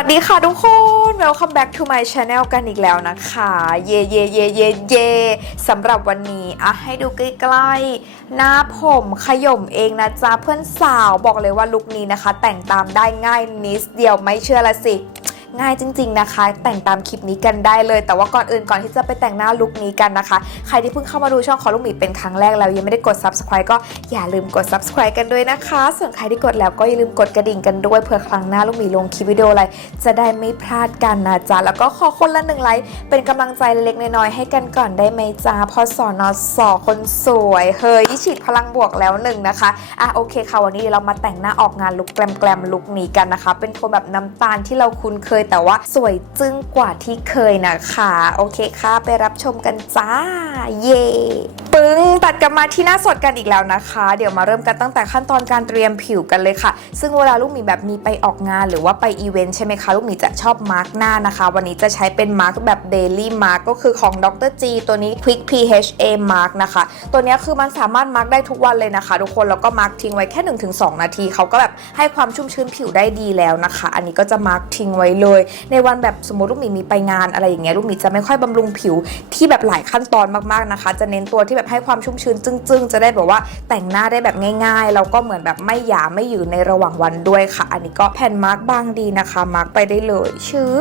สวัสดีค่ะทุกคน welcome back to my channel กันอีกแล้วนะคะ เย่เย่เย่เย่เย่สำหรับวันนี้อะให้ดูใกล้ๆ หน้าผมขย่มเองนะจ๊ะเพื่อนสาวบอกเลยว่าลุคนี้นะคะ แต่งตามได้ง่ายนิดเดียวไม่เชื่อละสิ ง่ายจริง ๆนะคะ แต่งตามคลิปนี้กันได้เลย แต่ว่าก่อนอื่นก่อนที่จะไปแต่งหน้าลุคนี้กันนะคะ ใครที่เพิ่งเข้ามาดูช่องของลูกหมีเป็นครั้งแรกแล้วยังไม่ได้กด subscribe ก็อย่าลืมกด subscribe กันด้วยนะคะ ส่วนใครที่กดแล้วก็อย่าลืมกดกระดิ่งกันด้วยเผื่อครั้งหน้าลูกหมีลงคลิปวิดีโออะไรจะได้ไม่พลาดกันนะจ๊ะแล้วก็ขอคนละหนึ่งไลค์เป็นกำลังใจเล็กๆน้อยๆให้กันก่อนได้ไหมจ๊ะพอสอนอสอคนสวยเฮ้ยฉีดพลังบวกแล้วหนึ่งนะคะอะโอเคค่ะวันนี้เรามาแต่งหน้าออกงานลุคแกลมๆลุคนี้กันนะคะ เป็นโทนแบบน้ำตาลที่เราคุ้นเคยแต่ว่าสวยจึ้งกว่าที่เคยนะคะ โอเคค่ะ ไปรับชมกันจ้า เย่ปึ้งตัดกลับมาที่หน้าสดกันอีกแล้วนะคะ เดี๋ยวมาเริ่มกันตั้งแต่ขั้นตอนการเตรียมผิวกันเลยค่ะ ซึ่งเวลาลูกหมีแบบมีไปออกงานหรือว่าไปอีเวนต์ใช่ไหมคะ ลูกหมีจะชอบมาร์กหน้านะคะ วันนี้จะใช้เป็นมาร์กแบบเดลี่มาร์กก็คือของดรจีตัวนี้ Quick PHA Mark นะคะ ตัวนี้คือมันสามารถมาร์กได้ทุกวันเลยนะคะ ทุกคนแล้วก็มาร์กทิ้งไว้แค่ 1-2 นาทีเขาก็แบบให้ความชุ่มชื้นผิวได้ดีแล้วนะคะ อันนี้ก็จะมาร์กทิ้งไว้เลยในวันแบบสมมติลูกหมีมีไปงานอะไรอย่างเงี้ยลูกหมีจะไม่ค่อยบำรุงผิวที่แบบหลายขั้นตอนมากๆนะคะ จะเน้นตัวที่แบบให้ความชุ่มชื้นจึ้งๆ จะได้แบบว่าแต่งหน้าได้แบบง่ายๆแล้วก็เหมือนแบบไม่หยาไม่อยู่ในระหว่างวันด้วยค่ะ อันนี้ก็แผ่นมาร์กบางดีนะคะมาร์กไปได้เลยชื้อ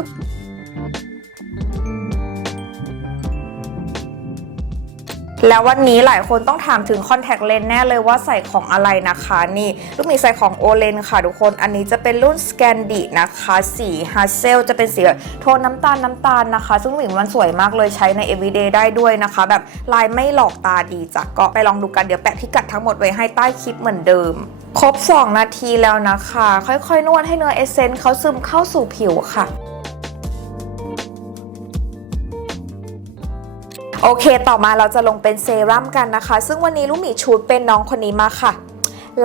แล้ววันนี้หลายคนต้องถามถึงคอนแทคเลนส์แน่เลยว่าใส่ของอะไรนะคะ นี่ลูกหมีใส่ของโอเลนค่ะทุกคนอันนี้จะเป็นรุ่นสแกนดินะคะสีฮัสเซลจะเป็นสีแบบโทนน้ำตาลน้ำตาลนะคะ ซึ่งลูกหมีมันสวยมากเลยใช้ใน everyday ได้ด้วยนะคะ แบบลายไม่หลอกตาดีจ้ะก็ไปลองดูกันเดี๋ยวแปะพิกัดทั้งหมดไว้ให้ใต้คลิปเหมือนเดิมครบ 2 นาทีแล้วนะคะ ค่อยๆ นวดให้เนื้อเอเซนต์เขาซึมเข้าสู่ผิวค่ะ โอเค ต่อมาเราจะลงเป็นเซรั่มกันนะคะ ซึ่งวันนี้ลูกหมีชูดเป็นน้องคนนี้มาค่ะ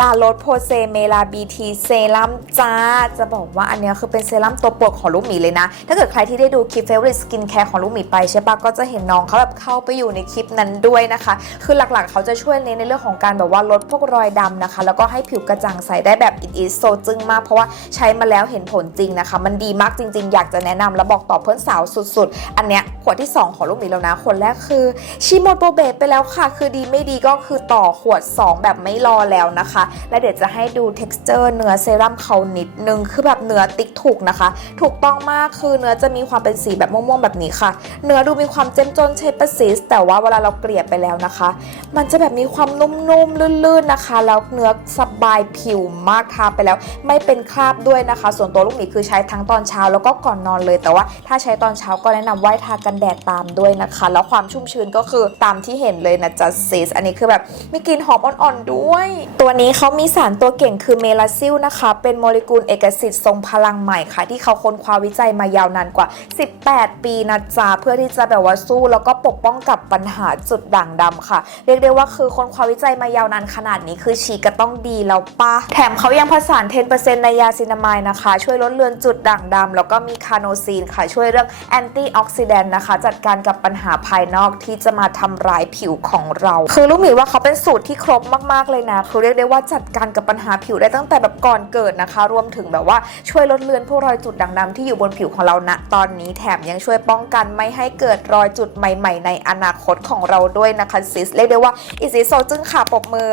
ลาโรสโพเซเมลาบีทีเซรั่มจ้า จะบอกว่าอันเนี้ยคือเป็นเซรั่มตัวโปรดของลูกหมีเลยนะ ถ้าเกิดใครที่ได้ดูคลิป Favorite Skin Care ของลูกหมีไปใช่ปะก็จะเห็นน้องเขาแบบเข้าไปอยู่ในคลิปนั้นด้วยนะคะ คือหลักๆ เขาจะช่วยเน้นในเรื่องของการแบบว่าลดพวกรอยดำนะคะ แล้วก็ให้ผิวกระจ่างใสได้แบบ it is so จึ้งมาก เพราะว่าใช้มาแล้วเห็นผลจริงนะคะ มันดีมากจริง ๆ อยากจะแนะนำแล้วบอกต่อเพื่อนสาวสุด ๆ อันเนี้ยขวดที่ 2 ของลูกหมีแล้วนะคนแรกคือชิโมโตเบะไปแล้วค่ะ คือดีไม่ดีก็คือต่อขวด 2 แบบไม่รอแล้วนะคะและเดี๋ยวจะให้ดู texture เนื้อเซรั่มเขานิดนึง คือแบบเนื้อติ๊กถูกนะคะ ถูกต้องมากคือเนื้อจะมีความเป็นสีแบบม่วงๆแบบนี้ค่ะ เนื้อดูมีความเจ้มจนเชฟปร์ซิสแต่ว่าเวลาเราเกลี่ยไปแล้วนะคะ มันจะแบบมีความนุ่มๆลื่นๆนะคะ แล้วเนื้อสบายผิวมากทาไปแล้ว ไม่เป็นคราบด้วยนะคะ ส่วนตัวลูกหมีคือใช้ทั้งตอนเช้าแล้วก็ก่อนนอนเลย แต่ว่าถ้าใช้ตอนเช้าก็แนะนำว่าให้ทากันแดดตามด้วยนะคะ แล้วความชุ่มชื้นก็คือตามที่เห็นเลยนะจ๊ะซิสอันนี้คือแบบมีกลิ่นหอมอ่อนๆด้วย ตัวนี้เขามีสารตัวเก่งคือเมลาซิลนะคะ เป็นโมเลกุลเอกสิทธิ์ทรงพลังใหม่ค่ะ ที่เขาค้นคว้าวิจัยมายาวนานกว่า 18 ปีนะจ๊ะเพื่อที่จะแบบว่าสู้ แล้วก็ปกป้องกับปัญหาจุดด่างดำค่ะ เรียกได้ว่าคือค้นคว้าวิจัยมายาวนานขนาดนี้คือฉีก็ต้องดีแล้วปะแถมเขายังผสาน 10%ในยาซินามายนะคะ ช่วยลดเลือนจุดด่างดำแล้วก็มีคาโนซีนค่ะช่วยเรื่องแอนตี้ออกซิแดนต์นะคะ จัดการกับปัญหาภายนอกที่จะมาทำร้ายผิวของเรา คือลูกหมีว่าเขาเป็นสูตรที่ครบมากๆเลยนะคือเรียกได้ว่าจัดการกับปัญหาผิวได้ตั้งแต่แบบก่อนเกิดนะคะ รวมถึงแบบว่าช่วยลดเลือนพวกรอยจุดด่างดำที่อยู่บนผิวของเราณตอนนี้แถมยังช่วยป้องกันไม่ให้เกิดรอยจุดใหม่ ๆ ในอนาคตของเราด้วยนะคะซิสเรียกได้ว่าอิซิโซจึงค่ะปรบมือ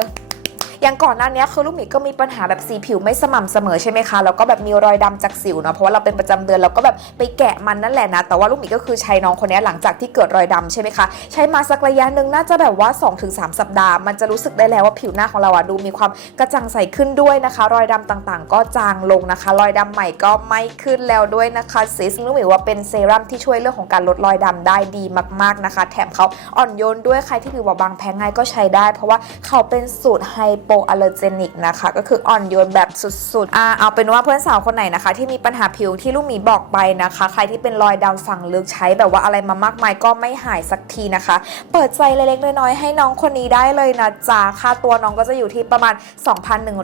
อย่างก่อนหน้านี้คือลูกหมีก็มีปัญหาแบบสีผิวไม่สม่ำเสมอใช่ไหมคะแล้วก็แบบมีรอยดำจากสิวเนาะเพราะว่าเราเป็นประจำเดือนเราก็แบบไปแกะมันนั่นแหละนะ แต่ว่าลูกหมีก็คือใช้น้องคนนี้หลังจากที่เกิดรอยดำใช่ไหมคะใช้มาสักระยะหนึ่งน่าจะแบบว่า 2-3 สัปดาห์ มันจะรู้สึกได้แล้วว่าผิวหน้าของเราอะดูมีความกระจ่างใสขึ้นด้วยนะคะ รอยดำต่างๆ ก็จางลงนะคะ รอยดำใหม่ก็ไม่ขึ้นแล้วด้วยนะคะซิสลูกหมีว่าเป็นเซรั่มที่ช่วยเรื่องของการลดรอยดำได้ดีมากๆนะคะ แถมเขาอ่อนโยนด้วยใครที่ผิวบอบบางแพ้ง่ายก็ใช้ได้ เพราะว่าเขาเป็นสูตรไฮโปอัลเลอร์เจนิกนะคะ ก็คืออ่อนโยนแบบสุดๆอ่าเอาเป็นว่าเพื่อนสาวคนไหนนะคะ ที่มีปัญหาผิวที่ลูกหมีบอกไปนะคะ ใครที่เป็นรอยดำฝังลึกใช้แบบว่าอะไรมามากมายก็ไม่หายสักทีนะคะ เปิดใจเล็กๆน้อยๆให้น้องคนนี้ได้เลยนะจ๊ะค่าตัวน้องก็จะอยู่ที่ประมาณ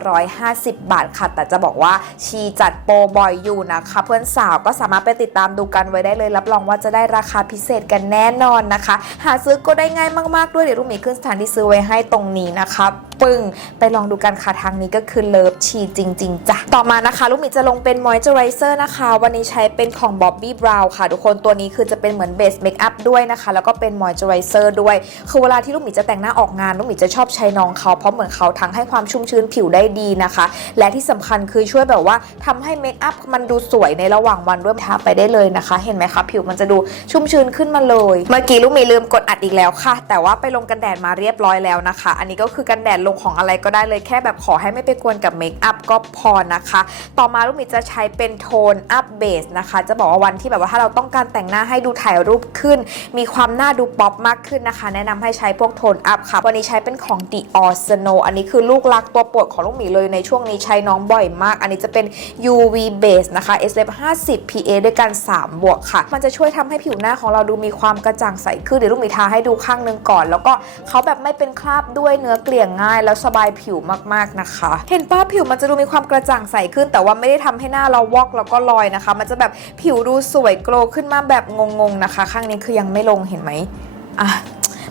2,150 บาทค่ะ แต่จะบอกว่าชีจัดโปรบ่อยอยู่นะคะ เพื่อนสาวก็สามารถไปติดตามดูกันไว้ได้เลย รับรองว่าจะได้ราคาพิเศษกันแน่นอนนะคะ หาซื้อก็ได้ง่ายมากๆด้วยเดี๋ยวลูกหมีขึ้นสถานที่ซื้อไว้ให้ตรงนี้นะคะปึ้งไปลองดูกันค่ะทางนี้ก็คือเลิฟชีจริง ๆจ้ะต่อมานะคะ ลูกหมีจะลงเป็นมอยเจอไรเซอร์นะคะ วันนี้ใช้เป็นของ Bobbi Brown ค่ะ ทุกคนตัวนี้คือจะเป็นเหมือนเบสเมคอัพด้วยนะคะ แล้วก็เป็นมอยเจอไรเซอร์ด้วย คือเวลาที่ลูกหมีจะแต่งหน้าออกงาน ลูกหมีจะชอบใช้น้องเขาเพราะเหมือนเขาทั้งให้ความชุ่มชื้นผิวได้ดีนะคะ และที่สำคัญคือช่วยแบบว่าทำให้เมคอัพมันดูสวยในระหว่างวันด้วยทาไปได้เลยนะคะ เห็นไหมคะผิวมันจะดูชุ่มชื้นขึ้นมาเลย เมื่อกี้ลูกหมีลืมกดอัดอีกแล้วค่ะ แต่ว่าไปลงกันแดดมาเรียบร้อยแล้วนะคะ อันนี้ก็คือกันแดดลงของอะไรก็ได้เลยแค่แบบขอให้ไม่ไปกวนกับเมคอัพก็พอนะคะ ต่อมาลูกหมีจะใช้เป็นโทนอัพเบสนะคะ จะบอกว่าวันที่แบบว่าถ้าเราต้องการแต่งหน้าให้ดูถ่ายรูปขึ้น มีความหน้าดูป๊อปมากขึ้นนะคะ แนะนำให้ใช้พวกโทนอัพค่ะ วันนี้ใช้เป็นของ Dior Snow อันนี้คือลูกรักตัวโปรดของลูกหมีเลยในช่วงนี้ใช้น้องบ่อยมาก อันนี้จะเป็น UV base นะคะ SPF 50 PA ด้วยกัน 3 บวกค่ะ มันจะช่วยทำให้ผิวหน้าของเราดูมีความกระจ่างใสขึ้นเดี๋ยวลูกหมีทาให้ดูข้างนึงก่อน แล้วก็เขาแบบไม่เป็นคราบด้วยเนื้อเกลี่ยง่าย แล้วสบายผิวมากๆนะคะ เห็นป้าผิวมันจะดูมีความกระจ่างใสขึ้น แต่ว่าไม่ได้ทำให้หน้าเราวอกแล้วก็ลอยนะคะ มันจะแบบผิวดูสวยโกลว์ขึ้นมาแบบงงๆนะคะ ข้างนี้คือยังไม่ลงเห็นไหมอะ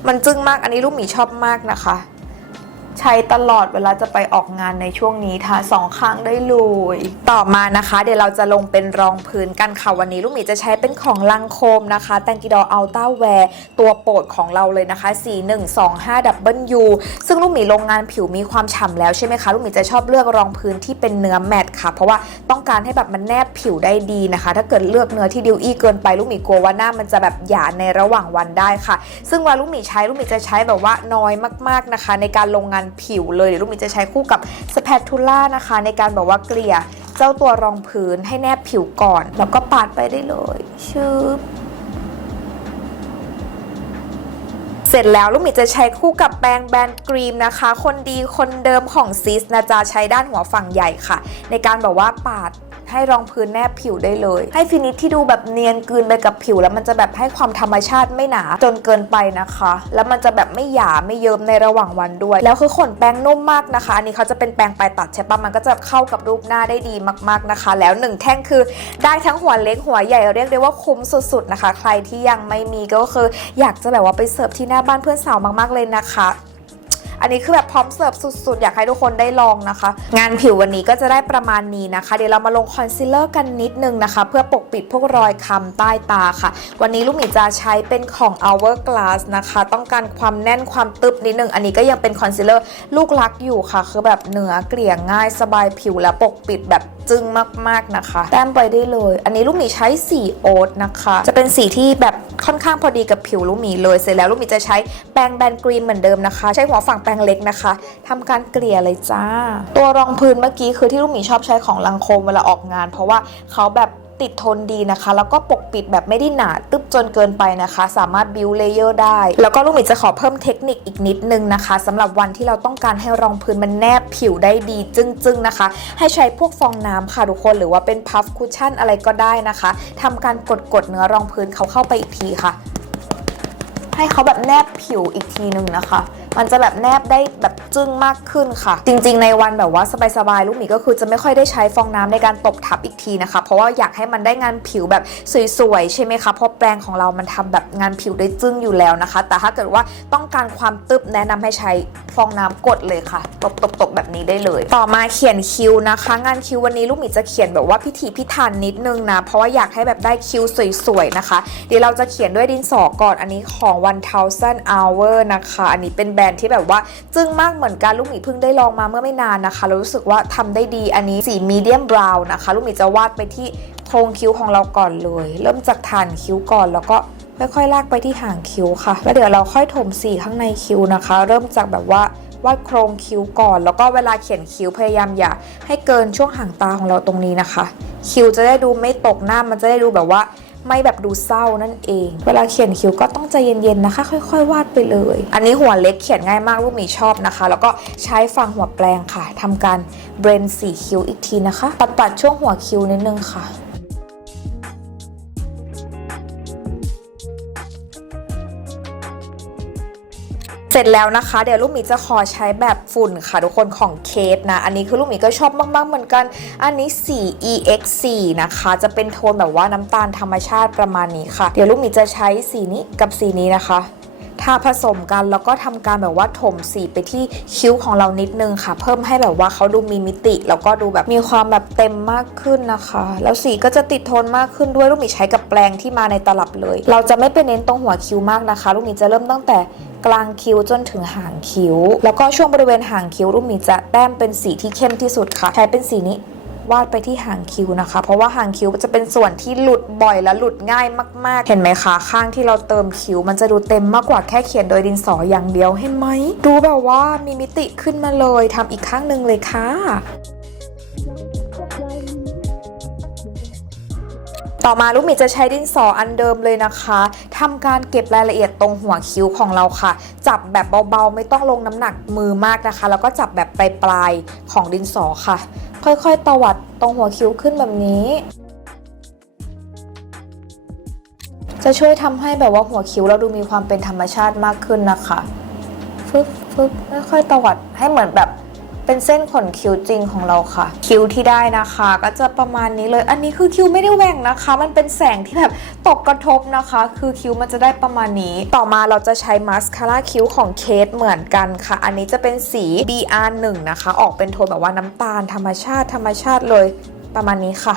มันจึ้งมากอันนี้ลูกหมีชอบมากนะคะ ใช้ตลอดเวลาจะไปออกงานในช่วงนี้ทาสองข้างได้เลยต่อมานะคะ เดี๋ยวเราจะลงเป็นรองพื้นกันค่ะวันนี้ลูกหมีจะใช้เป็นของลังโคมนะคะแตงกิดออัลต้าแวร์ตัวโปรดของเราเลยนะคะ 4125 W ซึ่งลูกหมีลงงานผิวมีความฉ่ำแล้วใช่ไหมคะ ลูกหมีจะชอบเลือกรองพื้นที่เป็นเนื้อแมตต์ค่ะ เพราะว่าต้องการให้แบบมันแนบผิวได้ดีนะคะ ถ้าเกิดเลือกเนื้อที่ดิวอี้เกินไปลูกหมีกลัวว่าหน้ามันจะแบบหยาในระหว่างวันได้ค่ะ ซึ่งวลาลูกหมีใช้ลูกหมีจะใช้แบบว่าน้อยมากๆนะคะ ในการลงงานผิวเลยเดี๋ยวลูกหมีจะใช้คู่กับสเปทูล่านะคะ ในการแบบว่าเกลี่ยเจ้าตัวรองพื้นให้แนบผิวก่อน แล้วก็ปาดไปได้เลยชืบเสร็จแล้วลูกหมีจะใช้คู่กับแปรงแบรนด์กรีมนะคะ คนดีคนเดิมของซิสนะจ๊ะใช้ด้านหัวฝั่งใหญ่ค่ะ ในการแบบว่าปาด ให้รองพื้นแนบผิวได้เลย ให้ฟินิชที่ดูแบบเนียนกลืนไปกับผิว แล้วมันจะแบบให้ความธรรมชาติไม่หนาจนเกินไปนะคะ แล้วมันจะแบบไม่หยาไม่เยิ้มในระหว่างวันด้วย แล้วคือขนแปรงนุ่มมากนะคะ อันนี้เขาจะเป็นแปรงปลายตัดใช่ปะมันก็จะเข้ากับรูปหน้าได้ดีมากๆนะคะ แล้วหนึ่งแท่งคือได้ทั้งหัวเล็กหัวใหญ่เรียกได้ว่าคุ้มสุดๆนะคะ ใครที่ยังไม่มีก็คืออยากจะแบบว่าไปเสิร์ฟที่หน้าบ้านเพื่อนสาวมากๆเลยนะคะ อันนี้คือแบบพร้อมเสิร์ฟสุดๆ อยากให้ทุกคนได้ลองนะคะ งานผิววันนี้ก็จะได้ประมาณนี้นะคะ เดี๋ยวเรามาลงคอนซีลเลอร์กันนิดนึงนะคะ เพื่อปกปิดพวกรอยคำใต้ตาค่ะ วันนี้ลูกหมีจะใช้เป็นของ Hourglass นะคะ ต้องการความแน่นความตึบนิดนึง อันนี้ก็ยังเป็นคอนซีลเลอร์ลูกรักอยู่ค่ะ คือแบบเนื้อเกลี่ยง่ายสบายผิวและปกปิดแบบจึ้งมากๆนะคะ แต้มไปได้เลย อันนี้ลูกหมีใช้สีโอ๊ตนะคะ จะเป็นสีที่แบบค่อนข้างพอดีกับผิวลูกหมีเลย เสร็จแล้วลูกหมีจะใช้แปรงแบนกรีนเหมือนเดิมนะคะ ใช้หัวฝั่งแปรงเล็กนะคะทำการเกลี่ยเลยจ้า ตัวรองพื้นเมื่อกี้คือที่ลูกหมีชอบใช้ของลังโคมเวลาออกงาน เพราะว่าเขาแบบติดทนดีนะคะ แล้วก็ปกปิดแบบไม่ได้หนาตึบจนเกินไปนะคะ สามารถบิวเลเยอร์ได้ แล้วก็ลูกหมีจะขอเพิ่มเทคนิคอีกนิดนึงนะคะสำหรับวันที่เราต้องการให้รองพื้นมันแนบผิวได้ดีจึ้งๆนะคะ ให้ใช้พวกฟองน้ำค่ะทุกคนหรือว่าเป็นพัฟคุชชั่นอะไรก็ได้นะคะทำการกดกดๆเนื้อรองพื้นเขาเข้าไปอีกทีค่ะ ให้เขาแบบแนบผิวอีกทีหนึ่งนะคะ มันจะแบบแนบได้แบบจึ้งมากขึ้นค่ะ จริง ๆ ในวันแบบว่าสบายๆลูกหมีก็คือจะไม่ค่อยได้ใช้ฟองน้ำในการตบทับอีกทีนะคะ เพราะว่าอยากให้มันได้งานผิวแบบสวยๆใช่ไหมคะเพราะแปรงของเรามันทำแบบงานผิวได้จึ้งอยู่แล้วนะคะ แต่ถ้าเกิดว่าต้องการความตึบแนะนำให้ใช้ฟองน้ำกดเลยค่ะตบๆแบบนี้ได้เลย ต่อมาเขียนคิ้วนะคะ งานคิ้ววันนี้ลูกหมีจะเขียนแบบว่าพิถีพิถันนิดนึงนะเพราะว่าอยากให้แบบได้คิ้วสวยๆนะคะ เดี๋ยวเราจะเขียนด้วยดินสอก่อนอันนี้ของ1000 hour นะคะ อันนี้เป็นแบนด์ที่แบบว่าจึ้งมากเหมือนกันลูกหมีเพิ่งได้ลองมาเมื่อไม่นานนะคะแล้วรู้สึกว่าทำได้ดีอันนี้สีมีเดียมบราวน์นะคะ ลูกหมีจะวาดไปที่โครงคิ้วของเราก่อนเลย เริ่มจากฐานคิ้วก่อนแล้วก็ค่อยๆลากไปที่หางคิ้วค่ะ แล้วเดี๋ยวเราค่อยถมสีข้างในคิ้วนะคะ เริ่มจากแบบว่าวาดโครงคิ้วก่อน แล้วก็เวลาเขียนคิ้วพยายามอย่าให้เกินช่วงหางตาของเราตรงนี้นะคะ คิ้วจะได้ดูไม่ตกหน้ามันจะได้ดูแบบว่า ไม่แบบดูเศร้านั่นเอง เวลาเขียนคิ้วก็ต้องใจเย็นๆนะคะ ค่อย ๆ วาดไปเลย อันนี้หัวเล็กเขียนง่ายมากลูกหมีชอบนะคะ แล้วก็ใช้ฝั่งหัวแปรงค่ะทำการเบรนสีคิ้วอีกทีนะคะ ปัดๆช่วงหัวคิ้วนิดนึงค่ะ เสร็จแล้วนะคะ เดี๋ยวลูกหมีจะขอใช้แบบฝุ่นค่ะทุกคนของเคสนะ อันนี้คือลูกหมีก็ชอบมากๆเหมือนกัน อันนี้สี EX4 นะคะ จะเป็นโทนแบบว่าน้ำตาลธรรมชาติประมาณนี้ค่ะ เดี๋ยวลูกหมีจะใช้สีนี้กับสีนี้นะคะทาผสมกันแล้วก็ทำการแบบว่าถมสีไปที่คิ้วของเรานิดนึงค่ะ เพิ่มให้แบบว่าเขาดูมีมิติ แล้วก็ดูแบบมีความแบบเต็มมากขึ้นนะคะ แล้วสีก็จะติดทนมากขึ้นด้วยลูกหมีใช้กับแปรงที่มาในตลับเลย เราจะไม่ไปเน้นตรงหัวคิ้วมากนะคะ ลูกหมีจะเริ่มตั้งแต่ กลางคิ้วจนถึงหางคิ้ว แล้วก็ช่วงบริเวณหางคิ้วลูกหมีจะแต้มเป็นสีที่เข้มที่สุดค่ะ ใช้เป็นสีนี้วาดไปที่หางคิ้วนะคะ เพราะว่าหางคิ้วจะเป็นส่วนที่หลุดบ่อยและหลุดง่ายมาก ๆ เห็นไหมคะ ข้างที่เราเติมคิ้ว มันจะดูเต็มมากกว่าแค่เขียนโดยดินสออย่างเดียวเห็นไหมดูแบบว่ามีมิติขึ้นมาเลยทำอีกข้างหนึ่งเลยค่ะ ต่อมาลูกหมีจะใช้ดินสออันเดิมเลยนะคะทำการเก็บรายละเอียดตรงหัวคิ้วของเราค่ะ จับแบบเบาๆ ไม่ต้องลงน้ำหนักมือมากนะคะ แล้วก็จับแบบปลายๆของดินสอค่ะ ค่อยๆตวัดตรงหัวคิ้วขึ้นแบบนี้ จะช่วยทำให้แบบว่าหัวคิ้วเราดูมีความเป็นธรรมชาติมากขึ้นนะคะฟึบฟึบค่อยๆตวัดให้เหมือนแบบ เป็นเส้นขนคิ้วจริงของเราค่ะ คิ้วที่ได้นะคะ ก็จะประมาณนี้เลย อันนี้คือคิ้วไม่ได้แหว่งนะคะ มันเป็นแสงที่แบบตกกระทบนะคะ คือคิ้วมันจะได้ประมาณนี้ ต่อมาเราจะใช้มาสคาร่าคิ้วของเคสเหมือนกันค่ะ อันนี้จะเป็นสี BR1 นะคะ ออกเป็นโทนแบบว่าน้ำตาลธรรมชาติธรรมชาติเลยประมาณนี้ค่ะ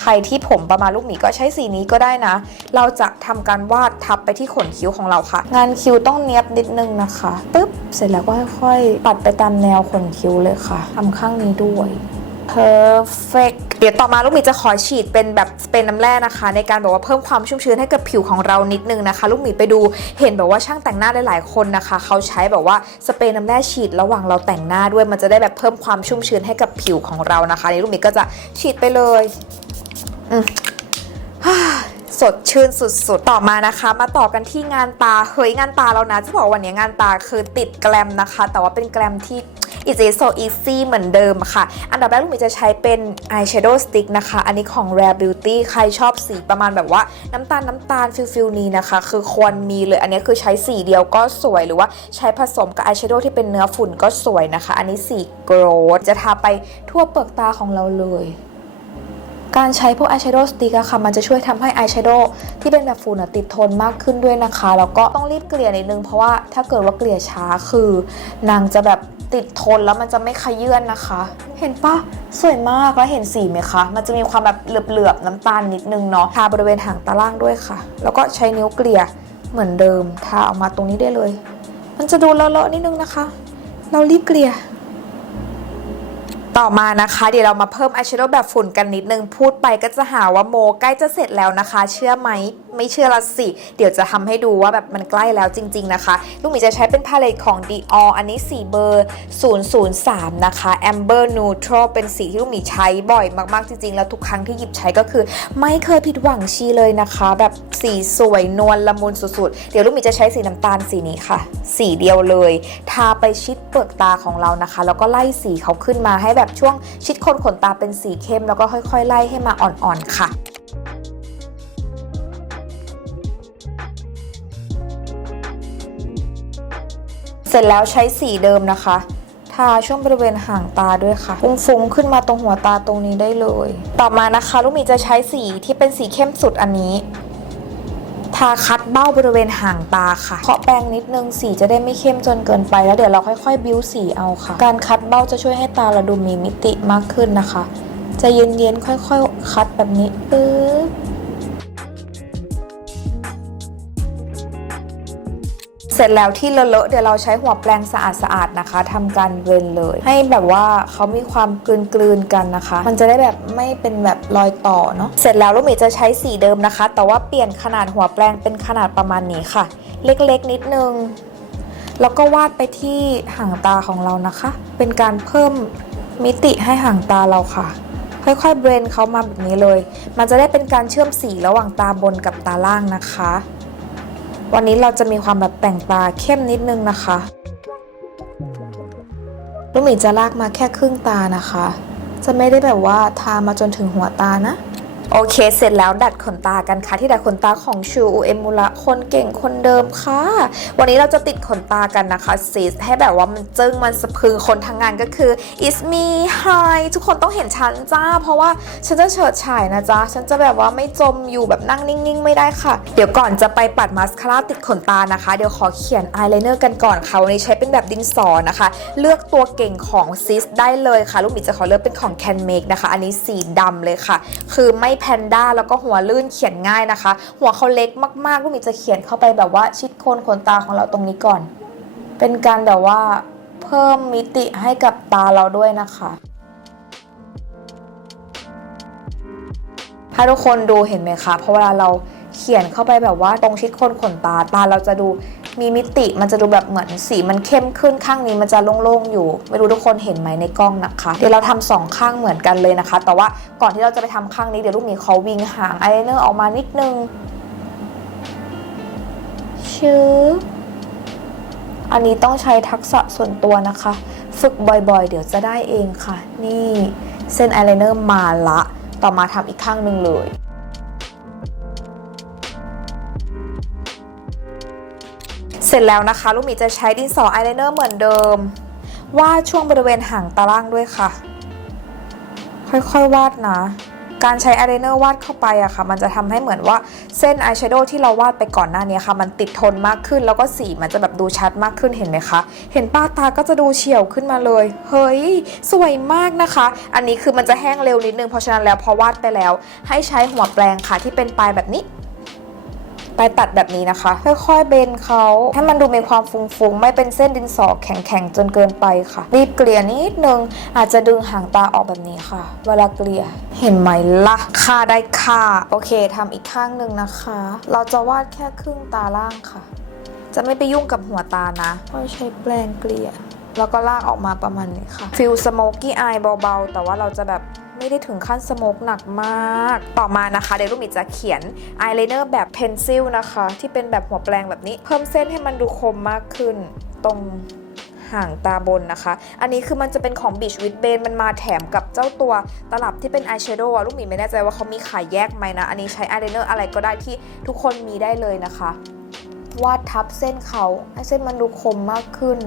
ใครที่ผมประมาณลูกหมีก็ใช้สีนี้ก็ได้นะ เราจะทำการวาดทับไปที่ขนคิ้วของเราค่ะ งานคิ้วต้องเนียบนิดนึงนะคะปึ๊บเสร็จแล้วก็ค่อยๆปัดไปตามแนวขนคิ้วเลยค่ะทำข้างนี้ด้วย perfect เดี๋ยวต่อมาลูกหมีจะขอฉีดเป็นแบบสเปรย์น้ำแร่นะคะ ในการแบบว่าเพิ่มความชุ่มชื้นให้กับผิวของเรานิดนึงนะคะ ลูกหมีไปดูเห็นแบบว่าช่างแต่งหน้าหลายๆคนนะคะ เขาใช้แบบว่าสเปรย์น้ำแร่ฉีดระหว่างเราแต่งหน้าด้วยมันจะได้แบบเพิ่มความชุ่มชื้นให้กับผิวของเรานะคะนี่ลูกหมีก็จะฉีดไปเลย สดชื่นสุดๆ ต่อมานะคะ มาต่อกันที่งานตา เฮ้ยงานตาเรานะ จะบอกวันนี้งานตาคือติดแกลมนะคะ แต่ว่าเป็นแกลมที่ it's so easy เหมือนเดิมค่ะ อันดับแรกลูกหมีจะใช้เป็น eyeshadow stick นะคะ อันนี้ของ Rare Beauty ใครชอบสีประมาณแบบว่าน้ำตาลน้ำตาลฟิลฟิลนี้นะคะ คือควรมีเลย อันนี้คือใช้สีเดียวก็สวย หรือว่าใช้ผสมกับ eyeshadow ที่เป็นเนื้อฝุ่นก็สวยนะคะ อันนี้สี gold จะทาไปทั่วเปลือกตาของเราเลย การใช้พวกอายแชโดว์สติ๊กอะค่ะ มันจะช่วยทำให้อายแชโดว์ที่เป็นแบบฝุ่นอะติดทนมากขึ้นด้วยนะคะ แล้วก็ต้องรีบเกลี่ยนิดนึง เพราะว่าถ้าเกิดว่าเกลี่ยช้าคือนางจะแบบติดทนแล้วมันจะไม่ขยื่นนะคะ เห็นปะสวยมากแล้วเห็นสีไหมคะ มันจะมีความแบบเหลือบๆน้ำตาลนิดนึงเนาะทาบริเวณหางตาล่างด้วยค่ะ แล้วก็ใช้นิ้วเกลี่ยเหมือนเดิมทาออกมาตรงนี้ได้เลย มันจะดูเลอะๆนิดนึงนะคะ เรารีบเกลี่ย ต่อมานะคะเดี๋ยวเรามาเพิ่มอายแชโดว์แบบฝุ่นกันนิดนึง พูดไปก็จะหาว่าโมใกล้จะเสร็จแล้วนะคะ เชื่อไหมไม่เชื่อละสิ เดี๋ยวจะทำให้ดูว่าแบบมันใกล้แล้วจริง ๆ นะคะ ลูกหมีจะใช้เป็นพาเลตของ Dior อันนี้สีเบอร์ 003 นะคะ Amber Neutral เป็นสีที่ลูกหมีใช้บ่อยมากๆจริง ๆ แล้วทุกครั้งที่หยิบใช้ก็คือ ไม่เคยผิดหวังชีเลยนะคะ แบบสีสวยนวลละมุนสุดๆ เดี๋ยวลูกหมีจะใช้สีน้ำตาลสีนี้ค่ะ สีเดียวเลย ทาไปชิดเปลือกตาของเรานะคะ แล้วก็ไล่สีเขาขึ้นมาให้แบบช่วงชิดคนขนตาเป็นสีเข้ม แล้วก็ค่อย ๆ ไล่ให้มาอ่อนๆค่ะเสร็จแล้วใช้สีเดิมนะคะ ทาช่วงบริเวณห่างตาด้วยค่ะ ฟุ้งๆขึ้นมาตรงหัวตาตรงนี้ได้เลย ต่อมานะคะ ลูกหมีจะใช้สีที่เป็นสีเข้มสุดอันนี้ ทาคัดเบ้าบริเวณห่างตาค่ะเคาะแปรงนิดนึงสีจะได้ไม่เข้มจนเกินไป แล้วเดี๋ยวเราค่อยๆ บิ้วสีเอาค่ะ การคัดเบ้าจะช่วยให้ตาเราดูมีมิติมากขึ้นนะคะจะเย็นๆค่อยๆ คัดแบบนี้ปึ๊บเสร็จแล้วที่เลอะๆเดี๋ยวเราใช้หัวแปรงสะอาดๆนะคะทำการเวนเลย ให้แบบว่าเขามีความกลืนๆกันนะคะ มันจะได้แบบไม่เป็นแบบ รอยต่อเนาะเสร็จแล้วลูกหมีจะใช้สีเดิมนะคะ แต่ว่าเปลี่ยนขนาดหัวแปรงเป็นขนาดประมาณนี้ค่ะ เล็กๆนิดนึง แล้วก็วาดไปที่ห่างตาของเรานะคะ เป็นการเพิ่มมิติให้ห่างตาเราค่ะ ค่อยๆเบรนเขามาแบบนี้เลย มันจะได้เป็นการเชื่อมสีระหว่างตาบนกับตาล่างนะคะ วันนี้เราจะมีความแบบแต่งตาเข้มนิดนึงนะคะลูกหมีจะลากมาแค่ครึ่งตานะคะ จะไม่ได้แบบว่าทามาจนถึงหัวตานะ โอเค เสร็จแล้วดัดขนตากันค่ะ ที่ดัดขนตาของชูเอมูระคนเก่งคนเดิมค่ะ วันนี้เราจะติดขนตากันนะคะซิสให้แบบว่ามันจึ้งมันสะพรึงคนทั้งงานก็คือ is me hi ทุกคนต้องเห็นฉันจ้า เพราะว่าฉันจะเฉิดฉายนะจ๊ะ ฉันจะแบบว่าไม่จมอยู่แบบนั่งนิ่ง ๆ ไม่ได้ค่ะ เดี๋ยวก่อนจะไปปัดมาสคาร่าติดขนตานะคะ เดี๋ยวขอเขียนอายไลเนอร์กันก่อนค่ะ วันนี้ใช้เป็นแบบดินสอนะคะ เลือกตัวเก่งของซิสได้เลยค่ะ ลูกหมีจะขอเลือกเป็นของ Can Make นะคะ อันนี้สีดำเลยค่ะ คือไม่แพนด้าแล้วก็หัวลื่นเขียนง่ายนะคะ หัวเขาเล็กมากๆลูกมีจะเขียนเข้าไปแบบว่าชิดโคนขนตาของเราตรงนี้ก่อน เป็นการแบบว่าเพิ่มมิติให้กับตาเราด้วยนะคะถ้าทุกคนดูเห็นไหมคะเพราะเวลาเราเขียนเข้าไปแบบว่าตรงชิดโคนขนตาตาเราจะดู มีมิติมันจะดูแบบเหมือนสีมันเข้มขึ้นข้างนี้มันจะโล่งๆอยู่ ไม่รู้ทุกคนเห็นไหมในกล้องนะคะ เดี๋ยวเราทำสองข้างเหมือนกันเลยนะคะ แต่ว่าก่อนที่เราจะไปทำข้างนี้เดี๋ยวลูกหมีเขอวิงหางอายไลเนอร์ออกมานิดนึงชื้ออันนี้ต้องใช้ทักษะส่วนตัวนะคะ ฝึกบ่อยๆ เดี๋ยวจะได้เองค่ะ นี่เส้นอายไลเนอร์มาละ ต่อมาทำอีกข้างหนึ่งเลย เสร็จแล้วนะคะ ลูกหมีจะใช้ดินสออายไลเนอร์เหมือนเดิม วาดช่วงบริเวณหางตาล่างด้วยค่ะ ค่อยๆวาดนะ การใช้อายไลเนอร์วาดเข้าไปอะค่ะ มันจะทำให้เหมือนว่าเส้นอายแชโดว์ที่เราวาดไปก่อนหน้านี้ค่ะ มันติดทนมากขึ้นแล้วก็สีมันจะแบบดูชัดมากขึ้นเห็นไหมคะ เห็นป้าตาก็จะดูเฉียวขึ้นมาเลย เฮ้ย สวยมากนะคะ อันนี้คือมันจะแห้งเร็วนิดนึงเพราะฉะนั้นแล้วพอวาดไปแล้ว ให้ใช้หัวแปรงค่ะที่เป็นปลายแบบนี้ ไปตัดแบบนี้นะคะ ค่อยๆเบนเขาให้มันดูมีความฟุ้งๆ ไม่เป็นเส้นดินสอแข็งๆ จนเกินไปค่ะ รีบเกลี่ยนิดนึง อาจจะดึงหางตาออกแบบนี้ค่ะ เวลาเกลี่ยเห็นไหมละ่ะค่าได้ค่า โอเคทำอีกข้างหนึ่งนะคะ เราจะวาดแค่ครึ่งตาล่างค่ะ จะไม่ไปยุ่งกับหัวตานะก็ใช้แปรงเกลี่ยแล้วก็ลากออกมาประมาณนี้ค่ะฟิลสโมกี้อายเบาๆ แต่ว่าเราจะแบบ ไม่ได้ถึงขั้นสโมกหนักมาก ต่อมานะคะเดี๋ยวลูกหมีจะเขียนอายไลเนอร์แบบเพนซิลนะคะ ที่เป็นแบบหัวแปรงแบบนี้ เพิ่มเส้นให้มันดูคมมากขึ้นตรงห่างตาบนนะคะ อันนี้คือมันจะเป็นของ Beach with b a n มันมาแถมกับเจ้าตัวตลับที่เป็นอายแชโดว์อะลูกหมีไม่แน่ใจว่าเขามีขายแยกไหมนะ อันนี้ใช้อายไลเนอร์อะไรก็ได้ที่ทุกคนมีได้เลยนะคะ วาดทับเส้นเขาให้เส้นมันดูคมมากขึ้น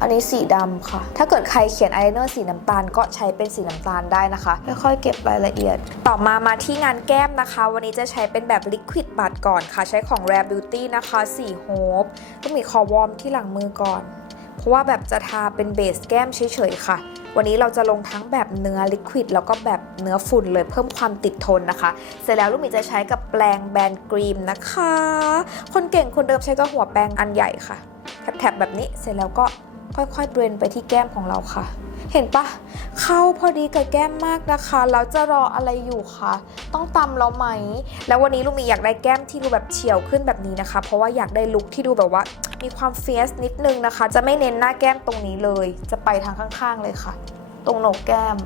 อันนี้สีดำค่ะ ถ้าเกิดใครเขียนอายไลเนอร์สีน้ำตาลก็ใช้เป็นสีน้ำตาลได้นะคะ ค่อยๆเก็บรายละเอียด ต่อมามาที่งานแก้มนะคะ วันนี้จะใช้เป็นแบบลิควิดบัตก่อนค่ะ ใช้ของ Rare Beauty นะคะสีโฮปต้องมีคอวอร์มที่หลังมือก่อน เพราะว่าแบบจะทาเป็นเบสแก้มเฉยๆค่ะวันนี้เราจะลงทั้งแบบเนื้อลิควิดแล้วก็แบบเนื้อฝุ่นเลยเพิ่มความติดทนนะคะ เสร็จแล้วลูกหมีจะใช้กับแปรงแบนกรีมนะคะ คนเก่งคนเดิมใช้กับหัวแปรงอันใหญ่ค่ะแถบๆแบบนี้เสร็จแล้วก็ ค่อยๆเบรนไปที่แก้มของเราค่ะ เห็นปะเข้าพอดีกับแก้มมากนะคะแล้วจะรออะไรอยู่คะต้องตำเราไหม แล้ววันนี้ลูกมีอยากได้แก้มที่ดูแบบเฉียวขึ้นแบบนี้นะคะ เพราะว่าอยากได้ลุคที่ดูแบบว่า มีความเฟียสนิดนึงนะคะ จะไม่เน้นหน้าแก้มตรงนี้เลย จะไปทางข้างๆเลยค่ะ ตรงโหนกแก้ม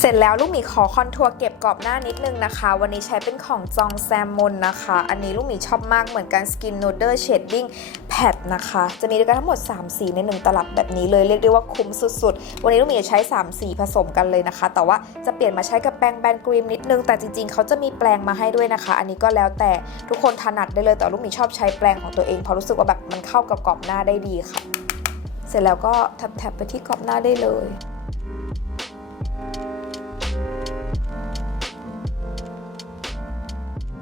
เสร็จแล้วลูกหมีขอคอนทัวร์เก็บกรอบหน้านิดนึงนะคะ วันนี้ใช้เป็นของจองแซมมอนนะคะ อันนี้ลูกหมีชอบมากเหมือนกัน Skin n o d e r Shading Pad นะคะ จะมีด้วยกันทั้งหมด 3 สีใน 1 ตลับแบบนี้เลยเรียกได้ว่าคุ้มสุดๆ วันนี้ลูกหมีจะใช้ 3 สีผสมกันเลยนะคะ แต่ว่าจะเปลี่ยนมาใช้กับแปรงแบนกรีมนิดนึง แต่จริงๆ เขาจะมีแปรงมาให้ด้วยนะคะ อันนี้ก็แล้วแต่ทุกคนถนัดได้เลย แต่ลูกหมีชอบใช้แปรงของตัวเองเพราะรู้สึกว่าแบบมันเข้ากับกรอบหน้าได้ดีค่ะ เสร็จแล้วก็แทบๆไปที่กรอบหน้าได้เลย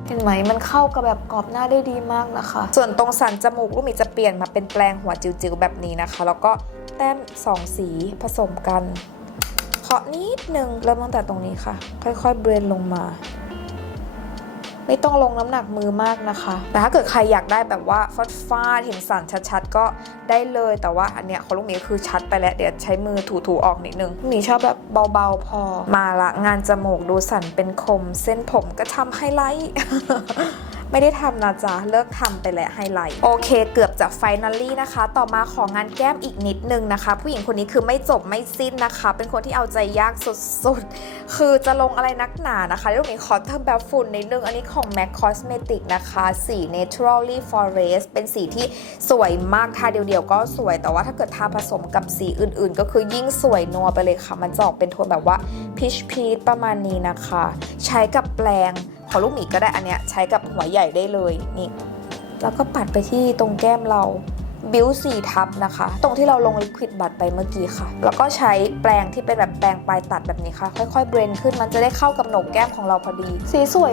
เห็นไหมมันเข้ากับแบบกรอบหน้าได้ดีมากนะคะ ส่วนตรงสันจมูกลูกหมีจะเปลี่ยนมาเป็นแปลงหัวจิ๋วๆแบบนี้นะคะ แล้วก็แต้มสองสีผสมกันเคาะนิดนึงเริ่มตั้งแต่ตรงนี้ค่ะ ค่อยๆเบรนลงมา ไม่ต้องลงน้ำหนักมือมากนะคะ แต่ถ้าเกิดใครอยากได้แบบว่าฟาดฟาดเห็นสันชัดๆ ก็ได้เลยแต่ว่าอันเนี้ยของลูกหมีคือชัดไปแล้วเดี๋ยวใช้มือถูๆออกนิดนึงลูกหมีชอบแบบเบาๆพอ มาละงานจมูกดูสันเป็นคม เส้นผมก็ทำไฮไลท์ ไม่ได้ทำนะจ๊ะเลิกทำไปแล้วไฮไลท์โอเค เกือบจะไฟนอลลี่นะคะ ต่อมาของงานแก้มอีกนิดนึงนะคะ ผู้หญิงคนนี้คือไม่จบไม่สิ้นนะคะ เป็นคนที่เอาใจยากสุดๆ คือจะลงอะไรนักหนานะคะลูกหมีขอเติมแบบฝุ่นนิดนึง อันนี้ของ MAC Cosmetic นะคะสี Naturally Forest เป็นสีที่สวยมากทาเดียวๆก็สวยแต่ว่าถ้าเกิดทาผสมกับสีอื่นๆ ก็คือยิ่งสวยนัวไปเลยค่ะ มันจะออกเป็นโทนแบบว่า Peach Peach ประมาณนี้นะคะ ใช้กับแปรง ขอลูกหมีก็ได้อันเนี้ยใช้กับหัวใหญ่ได้เลยนี่ แล้วก็ปัดไปที่ตรงแก้มเรา บิวสี่ทับนะคะ ตรงที่เราลงลิควิดบัตไปเมื่อกี้ค่ะ แล้วก็ใช้แปรงที่เป็นแบบแปรงปลายตัดแบบนี้ค่ะ ค่อยๆ เบรนขึ้นมันจะได้เข้ากับโหนกแก้มของเราพอดี สีสวย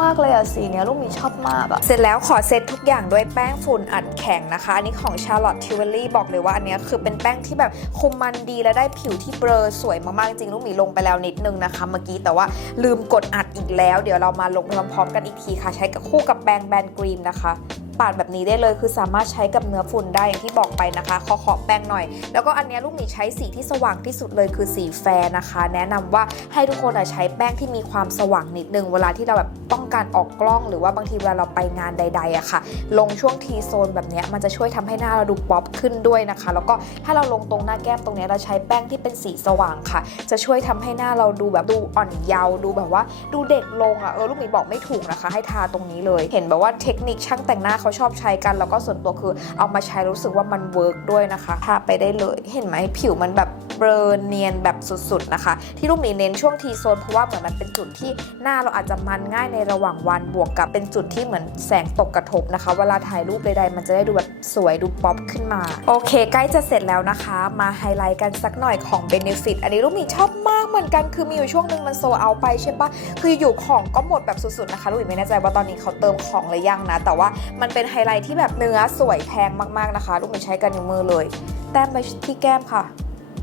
มากๆเลยอะสีเนี้ยลูกหมีชอบมากอะเสร็จแล้วขอเซตทุกอย่างด้วยแป้งฝุ่นอัดแข็งนะคะ อันนี้ของ Charlotte Tilbury บอกเลยว่าอันเนี้ยคือเป็นแป้งที่แบบคุมมันดีและได้ผิวที่เบลอสวยมากๆจริงลูกหมีลงไปแล้วนิดนึงนะคะ เมื่อกี้แต่ว่าลืมกดอัดอีกแล้ว เดี๋ยวเรามาลงพร้อมๆกันอีกทีค่ะ ใช้กับคู่กับแปรงแบนกรีมนะคะ ปาดแบบนี้ได้เลยคือสามารถใช้กับเนื้อฝุ่นได้อย่างที่บอกไปนะคะขอขอแป้งหน่อย แล้วก็อันนี้ลูกหมีใช้สีที่สว่างที่สุดเลยคือสีแฟร์นะคะ แนะนำว่าให้ทุกคนใช้แป้งที่มีความสว่างนิดนึงเวลาที่เราแบบต้องการออกกล้อง หรือว่าบางทีเวลาเราไปงานใดๆอะค่ะ ลงช่วงทีโซนแบบนี้มันจะช่วยทำให้หน้าเราดูป๊อปขึ้นด้วยนะคะ แล้วก็ถ้าเราลงตรงหน้าแก้มตรงนี้เราใช้แป้งที่เป็นสีสว่างค่ะ จะช่วยทำให้หน้าเราดูแบบดูอ่อนเยาว์ดูแบบว่าดูเด็กลงอะเออลูกหมีบอกไม่ถูกนะคะ ให้ทาตรงนี้เลย เห็นแบบว่าเทคนิคช่างแต่งหน้าเขาชอบใช้กันแล้วก็ส่วนตัวคือเอามาใช้รู้สึกว่ามันเวิร์กด้วยนะคะทาไปได้เลย เห็นไหมผิวมันแบบเบลอเนียนแบบสุดๆนะคะ ที่ลูกหมีเน้นช่วงทีโซนเพราะว่าเหมือนมันเป็นจุดที่หน้าเราอาจจะมันง่ายในระหว่างวันบวกกับเป็นจุดที่เหมือนแสงตกกระทบนะคะ เวลาถ่ายรูปใดๆมันจะได้ดูแบบสวยดูป๊อปขึ้นมา โอเค ใกล้จะเสร็จแล้วนะคะ มาไฮไลท์กันสักหน่อยของ Benefit อันนี้ลูกหมีชอบมากเหมือนกันคือมีอยู่ช่วงหนึ่งมันโซเอาไปใช่ปะคืออยู่ของก็หมดแบบสุดๆนะคะลูกหมีไม่แน่ใจว่าตอนนี้เขาเติมของหรือยังนะ แต่ว่ามันเป็นไฮไลท์ที่แบบเนื้อสวยแพงมากๆนะคะ ลูกหมีใช้กันนิ้วมือเลย แต้มไปที่แก้มค่ะ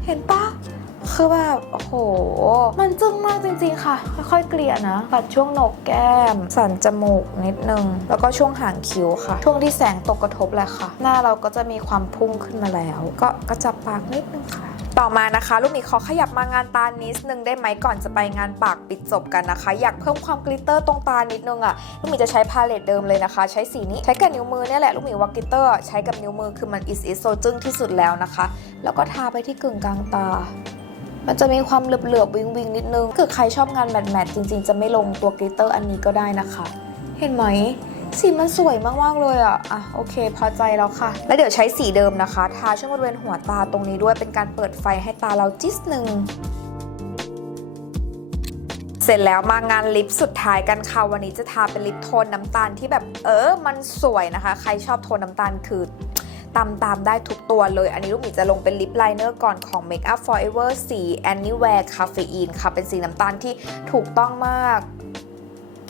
เห็นปะคือแบบโอ้โห มันจึ้งมากจริง ๆ ค่ะ ค่อยๆ เกลี่ยนะ ปัดช่วงโหนกแก้ม สันจมูกนิดนึง แล้วก็ช่วงหางคิ้วค่ะ ช่วงที่แสงตกกระทบแหละค่ะ หน้าเราก็จะมีความพุ่งขึ้นมาแล้ว ก็กระจับปากนิดนึงค่ะ ต่อมานะคะลูกหมีขอขยับมางานตานิดนึงได้ไหมก่อนจะไปงานปากปิดจบกันนะคะ อยากเพิ่มความกลิตเตอร์ตรงตานิดนึงอะ่ะลูกหมีจะใช้พาเลตเดิมเลยนะคะ ใช้สีนี้ใช้กับนิ้วมือเนี่ยแหละลูกหมีว่ากลิตเตอร์ใช้กับนิ้วมือคือมันอิสอิสโซจึ้งที่สุดแล้วนะคะ แล้วก็ทาไปที่กึ่งกลางตามันจะมีความเหลือบๆวิงวิงนิดนึงคือใครชอบงานแมทแมทจริง ๆ จะไม่ลงตัวกลิตเตอร์อันนี้ก็ได้นะคะ เห็นไหม สีมันสวยมากๆเลยอะ อะโอเค พอใจแล้วค่ะ แล้วเดี๋ยวใช้สีเดิมนะคะ ทาช่วงบริเวณหัวตาตรงนี้ด้วย เป็นการเปิดไฟให้ตาเราจิสหนึ่งเสร็จแล้วมางานลิปสุดท้ายกันค่ะ วันนี้จะทาเป็นลิปโทนน้ำตาลที่แบบเออ มันสวยนะคะ ใครชอบโทนน้ำตาลคือตามตามได้ทุกตัวเลย อันนี้ลูกหมีจะลงเป็นลิปไลเนอร์ก่อนของ Make Up Forever สี Anywhere Caffeine ค่ะ เป็นสีน้ำตาลที่ถูกต้องมาก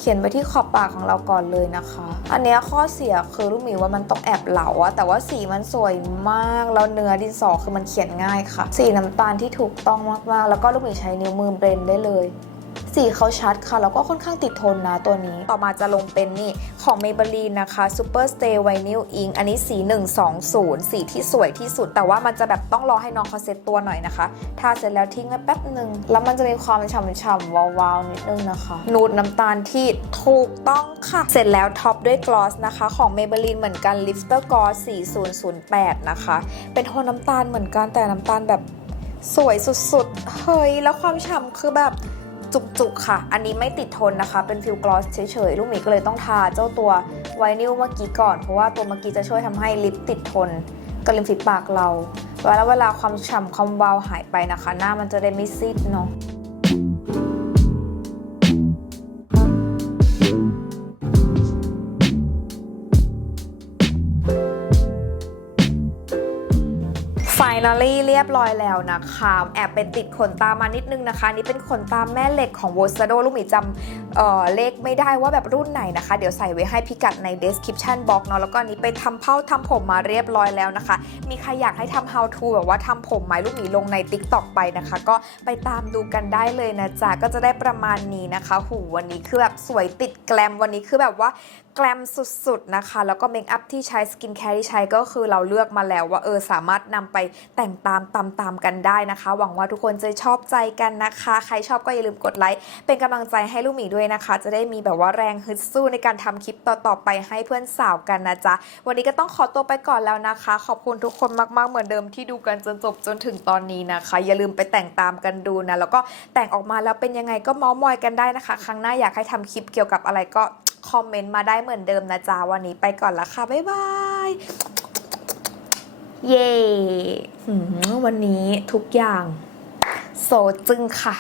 เขียนไว้ที่ขอบปากของเราก่อนเลยนะคะ อันนี้ข้อเสียคือลูกหมีว่ามันต้องแอบเหลาอะแต่ว่าสีมันสวยมาก แล้วเนื้อดินสอคือมันเขียนง่ายค่ะ สีน้ำตาลที่ถูกต้องมากๆ แล้วก็ลูกหมีใช้นิ้วมือเบรนได้เลย สีเขาชัดค่ะ แล้วก็ค่อนข้างติดทนนะตัวนี้ ต่อมาจะลงเป็นนี่ ของ Maybelline นะคะ Super Stay Vinyl Ink อันนี้สี 120 สีที่สวยที่สุด แต่ว่ามันจะแบบต้องรอให้น้องเขาเซ็ตตัวหน่อยนะคะ ทาเสร็จแล้วทิ้งไว้แป๊บหนึ่ง แล้วมันจะมีความฉ่ำๆวาวๆนิดนึงนะคะ นูดน้ำตาลที่ถูกต้องค่ะ เสร็จแล้วท็อปด้วยกลอสนะคะของ Maybelline เหมือนกัน Lifter Gloss 4008 นะคะ เป็นโทนน้ำตาลเหมือนกันแต่น้ำตาลแบบสวยสุดๆ เฮ้ย แล้วความฉ่ำคือแบบ จุกๆค่ะ อันนี้ไม่ติดทนนะคะ เป็นฟิลกลอสเฉยๆ ลูกหมีก็เลยต้องทาเจ้าตัวไวนิลเมื่อกี้ก่อน เพราะว่าตัวเมื่อกี้จะช่วยทำให้ลิปติดทนกับริมฝีปากเราแล้วเวลาความฉ่ำความวาวหายไปนะคะ หน้ามันจะได้ไม่ซีดเนาะ Finally เรียบร้อยแล้วนะคะ แอบเป็นติดขนตามานิดนึงนะคะ นี่เป็นขนตาแม่เหล็กของ w o s a d o ลูกหมีจำเอ่อเลขไม่ได้ว่าแบบรุ่นไหนนะคะ เดี๋ยวใส่ไว้ให้พิกัดใน description box เนาะแล้วก็นนี้ไปทำเผ้าทำผมมาเรียบร้อยแล้วนะคะ มีใครอยากให้ทำ how to แบบว่าทำผมไหมลูกหมีลงใน TikTok ไปนะคะ ก็ไปตามดูกันได้เลยนะจ๊ะก็จะได้ประมาณนี้นะคะ หูวันนี้คือแบบสวยติดแกลมวันนี้คือแบบว่าแกลมสุดๆนะคะ แล้วก็เมคอัพที่ใช้สกินแคร์ที่ใช้ก็คือเราเลือกมาแล้วว่าเออสามารถนำไปแต่งตามตามตามกันได้นะคะ หวังว่าทุกคนจะชอบใจกันนะคะ ใครชอบก็อย่าลืมกดไลค์เป็นกำลังใจให้ลูกหมีด้วยนะคะ จะได้มีแบบว่าแรงฮึดสู้ในการทำคลิปต่อๆไปให้เพื่อนสาวกันนะจ๊ะ วันนี้ก็ต้องขอตัวไปก่อนแล้วนะคะ ขอบคุณทุกคนมากๆเหมือนเดิมที่ดูกันจนจบจนถึงตอนนี้นะคะ อย่าลืมไปแต่งตามกันดูนะแล้วก็แต่งออกมาแล้วเป็นยังไงก็เมาส์มอยกันได้นะคะ ครั้งหน้าอยากให้ทำคลิปเกี่ยวกับอะไรก็ คอมเมนต์มาได้เหมือนเดิมนะจ๊ะวันนี้ไปก่อนละค่ะ บ๊ายบาย เย่หืมวันนี้ทุกอย่างโซจึงค่ะ